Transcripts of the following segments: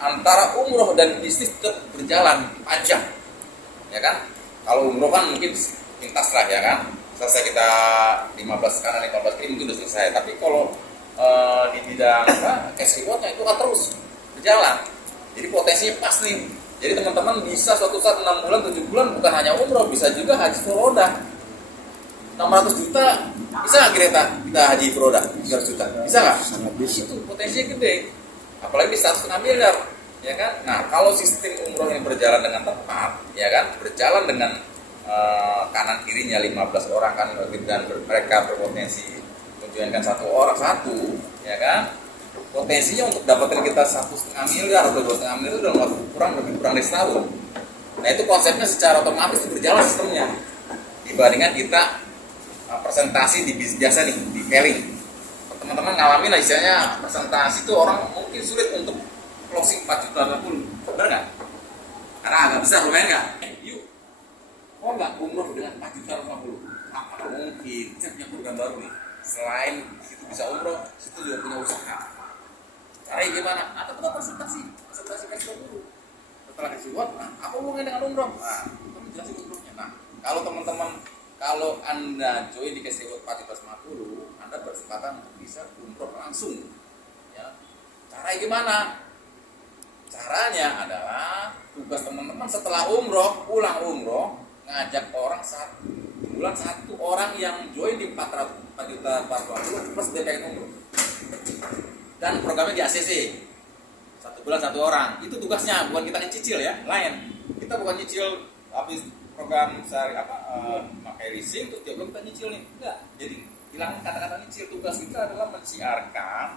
antara umroh dan bisnis tetap berjalan panjang, ya kan? Kalau umroh kan mungkin pintas lah, ya kan? Selesai kita 15 karena 15 kali mungkin udah selesai. Tapi kalau di bidang cash rewardnya itu kan terus berjalan. Jadi potensinya pas nih. Jadi teman-teman bisa suatu saat 6 bulan, 7 bulan bukan hanya umroh, bisa juga haji furodah. 600 juta bisa nggak kita haji furodah 300 juta? Bisa nggak? Sangat bisa. Itu potensinya gede. Apalagi di 1,5 miliar, ya kan? Nah, kalau sistem umroh ini berjalan dengan tepat, ya kan? Berjalan dengan kanan kirinya 15 orang kan, dan mereka berpotensi menjoinkan satu orang satu, ya kan? Potensinya untuk dapetin kita 1,5 miliar atau 2,5 miliar itu dalam waktu lebih kurang dari setahun. Nah, itu konsepnya secara otomatis berjalan sistemnya dibandingkan kita presentasi di bisnis biasa nih, di carrying. Teman-teman ngalamin lah istilahnya presentasi itu orang mungkin sulit untuk closing 4 juta 80, benar nggak? Karena agak besar, lumayan nggak? Yuk, mau nggak umroh dengan 4 juta 80? Apa mungkin? Saya punya program baru nih. Selain itu bisa umroh, situ juga punya usaha. Caranya gimana? Atau kita presentasi cash flow dulu. Setelah cash flow, nah, apa hubungannya dengan umroh? Nah, kami jelasin umrohnya. Nah, kalau Anda join di cash flow 450, Anda berkesempatan untuk bisa umroh langsung. Ya. Caranya gimana? Caranya adalah tugas teman-teman setelah umroh, pulang umroh, ngajak orang bulan satu orang yang join di 4 juta 450 plus dia pengen umroh. Dan programnya di ACC. 1 bulan 1 orang. Itu tugasnya, bukan kita nyicil ya, lain. Kita bukan nyicil habis program sehari pakai leasing terus tiap bulan kita nyicil nih. Enggak. Jadi hilangin kata-kata nyicil. Tugas kita adalah mensiarkan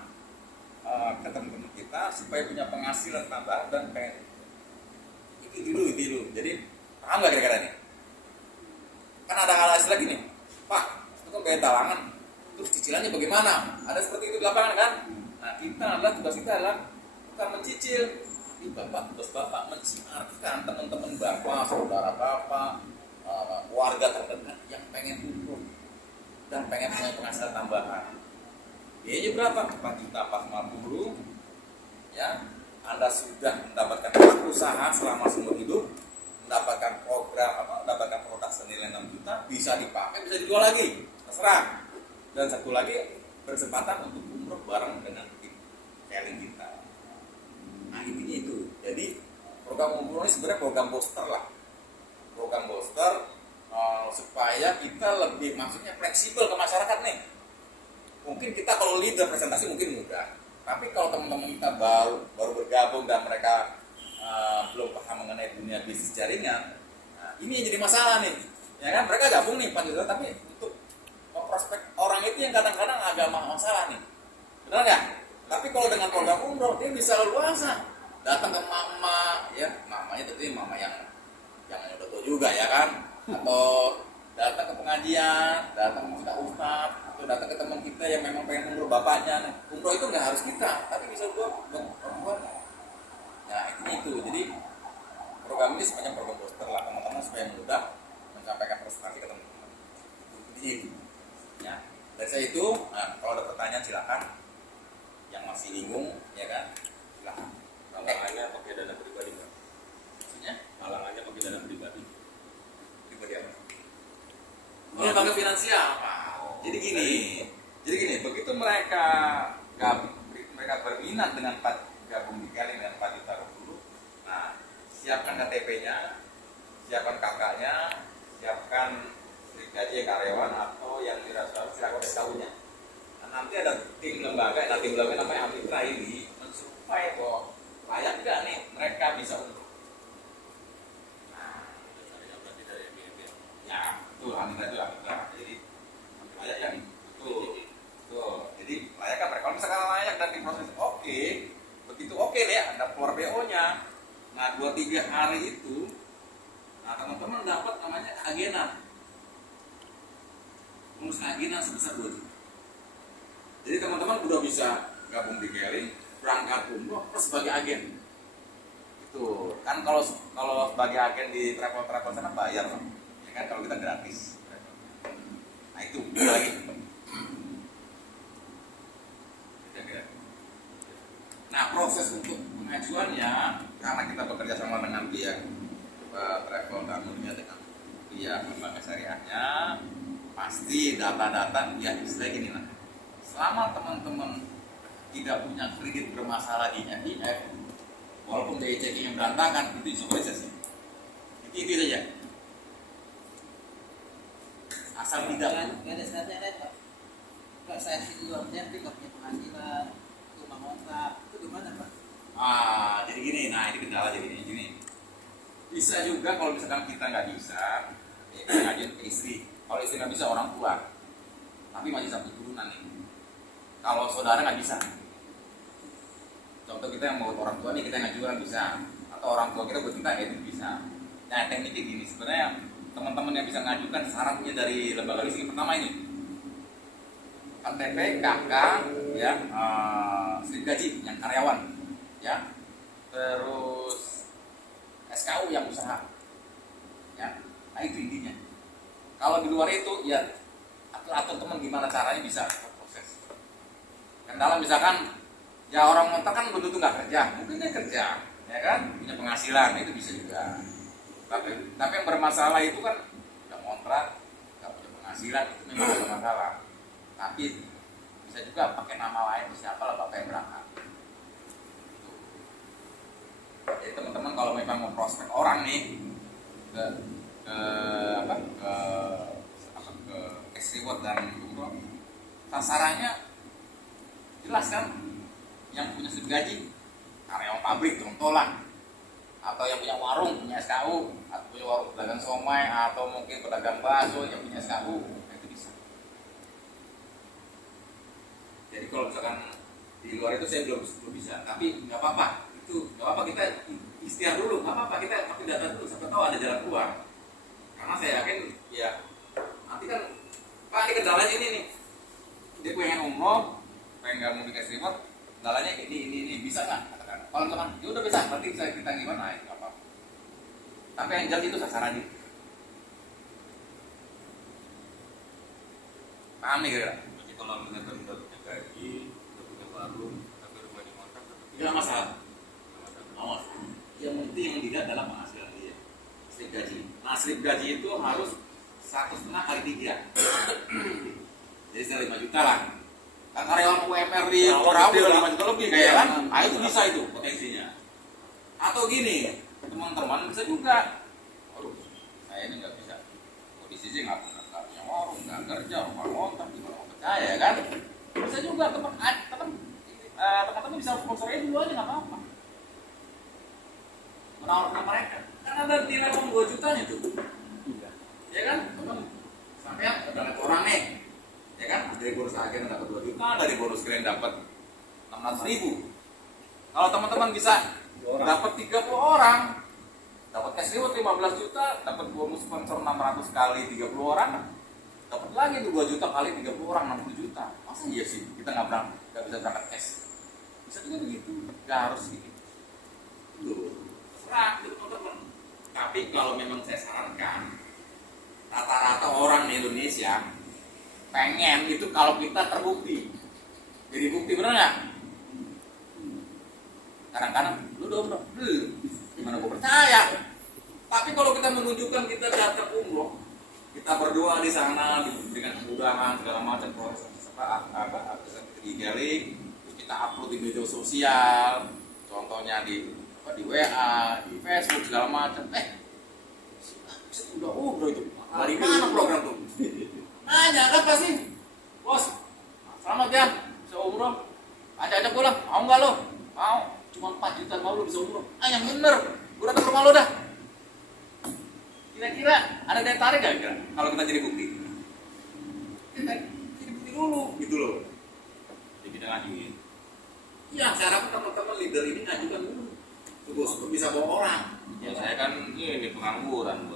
ke teman-teman kita supaya punya penghasilan tambah dan pengen itu dulu. Jadi paham nggak kira-kira nih? Kan ada hal istilah gini, Pak, itu kan bayar talangan, terus cicilannya bagaimana? Ada seperti itu di lapangan kan? Nah, tugas kita adalah bukan mencicil, tapi tugas bapak mensiarkan teman-teman bapak, saudara bapak, keluarga terdekat yang pengen umroh dan pengen punya penghasilan tambahan. Biayanya berapa? 4 juta 450, ya. Anda sudah mendapatkan hak usaha selama seumur hidup, mendapatkan mendapatkan produk senilai 6 juta, bisa dipakai, bisa dijual lagi, terserah. Dan satu lagi, berkesempatan untuk umroh bareng dengan tim sharing kita. Nah, intinya itu. Jadi program umroh ini sebenarnya program booster lah, supaya kita lebih maksudnya fleksibel ke masyarakat nih. Mungkin kita kalau leader presentasi mungkin mudah, tapi kalau teman-teman kita baru bergabung dan mereka belum paham mengenai dunia bisnis jaringan, nah, ini yang jadi masalah nih, ya kan? Mereka gabung nih 4 juta, tapi untuk prospek orang itu yang kadang-kadang agak masalah nih, benar nggak? Tapi kalau dengan program umroh dia bisa leluasa datang ke mama, ya mamanya tentu mama yang udah tua juga ya kan, atau datang ke pengajian, datang ke ustaz, atau datang ke teman kita yang memang pengen umroh bapaknya. Nah, umroh itu nggak harus kita, tapi bisa buat perempuan. Nah, itu. Jadi program ini sepanjang program booster lah teman-teman supaya mudah menyampaikan presentasi ke teman-teman. Ini, ya. Dari saya itu, nah, kalau ada pertanyaan silakan. Yang masih bingung, ya kan? Silakan. Halangannya pakai dana pribadi nggak? Maksudnya? Halangannya pakai dana pribadi. Pribadi apa? Lembaga finansial, Pak. Jadi gini, begitu mereka berminat dengan gabung di Kali dengan 4 juta rupiah. Nah, siapkan KTP-nya, siapkan kakaknya, siapkan gaji karyawan atau yang dirasa silakan SKU-nya. Nah, nanti ada tim lembaga namanya Amitra ini mensupply bahwa layak tidak nih mereka bisa untuk. Nah, Berarti dari MIB. ya, betul, Amitra. Jadi layak yang betul. Jadi layak kan mereka. Kalau misalkan layak dan diproses oke, begitu oke deh, Anda keluar PO-nya. Nah, 2-3 hari itu, nah teman-teman dapat namanya agenan. Bonus agenan sebesar 2 juta. Jadi teman-teman udah bisa gabung di Keling, berangkat umroh plus sebagai agen. Itu kan kalau sebagai agen di travel sana bayar, ya kan, kalau kita gratis. Nah itu lagi. Nah proses untuk pengajuannya karena kita bekerja sama dengan pihak travel dan tentunya dengan pihak lembaga syariahnya, pasti data-data ya istilah gini lah. Selama teman-teman tidak punya kredit bermasalah di FIF, walaupun DICK-nya berantakan, itu disoalisasi. Itu saja. Asal tidak. Nggak ada syaratnya kan, Pak. Kalau saya di luar negeri nggak punya penghasilan, rumah ngontrak, itu gimana, Pak? Jadi gini, nah ini kendala jadi gini. Bisa juga kalau misalkan kita nggak bisa, ya kita ngajuin ke istri. Kalau istri nggak bisa, orang tua. Tapi masih satu turunan nih. Kalau saudara nggak bisa. Contoh kita yang mau orang tua nih, kita ngajukan bisa. Atau orang tua kita buat kita, itu bisa. Nah tekniknya gini, sebenarnya teman-teman yang bisa ngajukan syaratnya dari lembaga leasing pertama ini KTP, KK, ya, slip gaji yang karyawan, ya, terus SKU yang usaha, ya, nah itu intinya. Kalau di luar itu, ya, atur teman gimana caranya bisa proses. Kendala misalkan, ya orang ngontrak kan belum tentu nggak kerja, mungkin dia kerja, ya kan, punya penghasilan, itu bisa juga. Tapi yang bermasalah itu kan nggak ngontrak, nggak punya penghasilan, itu memang ada masalah. Tapi bisa juga pakai nama lain, siapa lah bapak yang berangkat. Jadi teman-teman kalau memang mau prospek orang nih ke cash reward dan umroh, sasarannya jelas kan, yang punya slip gaji, karyawan pabrik, contoh, atau yang punya warung, punya SKU, atau punya warung pedagang somai, atau mungkin pedagang bakso yang punya SKU, itu bisa. Jadi kalau misalkan di luar itu saya belum bisa, tapi nggak apa-apa, itu nggak apa-apa, kita ikhtiar dulu, nggak apa-apa, kita pakai data dulu, siapa tahu ada jalan keluar. Karena saya yakin, ya nanti kan, Pak ini kendalanya ini nih, dia pengen umroh, pengen nggak mau dikasih reward, kendalanya ini bisa nggak? Kalau misalkan, ya udah bisa, berarti bisa kita gimana, itu nggak apa-apa. Tapi yang jelas itu sasarannya. Paham nih kira-kira? Jadi kalau misalkan udah punya gaji, udah punya warung, tapi rumah di kontrak, Tidak masalah. Awas. Yang penting yang dilihat adalah penghasilan dia. Slip gaji. Nah, slip gaji itu harus 1,5 kali 3. Jadi sekitar 5 juta lah. Kan karyawan UMR di Korabu udah 5 juta lebih kayak kan? Nah itu bisa itu potensinya. Atau gini, teman-teman bisa juga. Aduh, saya ini nggak bisa. Kondisi sih nggak punya warung, nggak kerja, rumah ngontrak, gimana mau percaya kan? Bisa juga teman-teman bisa sponsornya dulu aja nggak apa-apa. Menawarkan mereka, kan ada nilai uang 2 jutanya tuh. Ya kan, teman. Sampai ada orang nih. Ya kan, dari bonus agen dapat 2 juta, dari bonus kalian dapat 600.000. Kalau teman-teman bisa dapat 30 orang, dapat cash reward 15 juta, dapat bonus sponsor 600 kali 30 orang, dapat lagi tuh 2 juta kali 30 orang 60 juta. Masa iya sih kita nggak bisa berangkat cash? Bisa juga begitu, nggak harus gitu. Serah itu teman-teman. Tapi kalau memang saya sarankan, rata-rata orang di Indonesia pengen itu kalau kita terbukti. Jadi bukti bener nggak? Kadang-kadang lu belum, gimana gue percaya? Tapi kalau kita menunjukkan kita datang umroh, kita berdoa di sana dengan kemudahan segala macam proses e-gailing, kita upload di media sosial, contohnya di WA, di Facebook segala macam. Udah umroh itu. Dari mana program tuh? Nanya kan pasti, bos, selamat ya, bisa umroh. Ajak gue lah, mau nggak lo? Mau, cuma 4 juta mau lo bisa umroh. Yang bener, gue datang ke rumah lo dah. Kira-kira ada daya tarik gak kira? Kalau kita jadi bukti? Kita jadi bukti dulu, gitu loh. Jadi kita ngajuin. Iya, saya harap teman-teman leader ini ngajukan dulu. Terus bisa bawa orang. Ya saya kan ini pengangguran.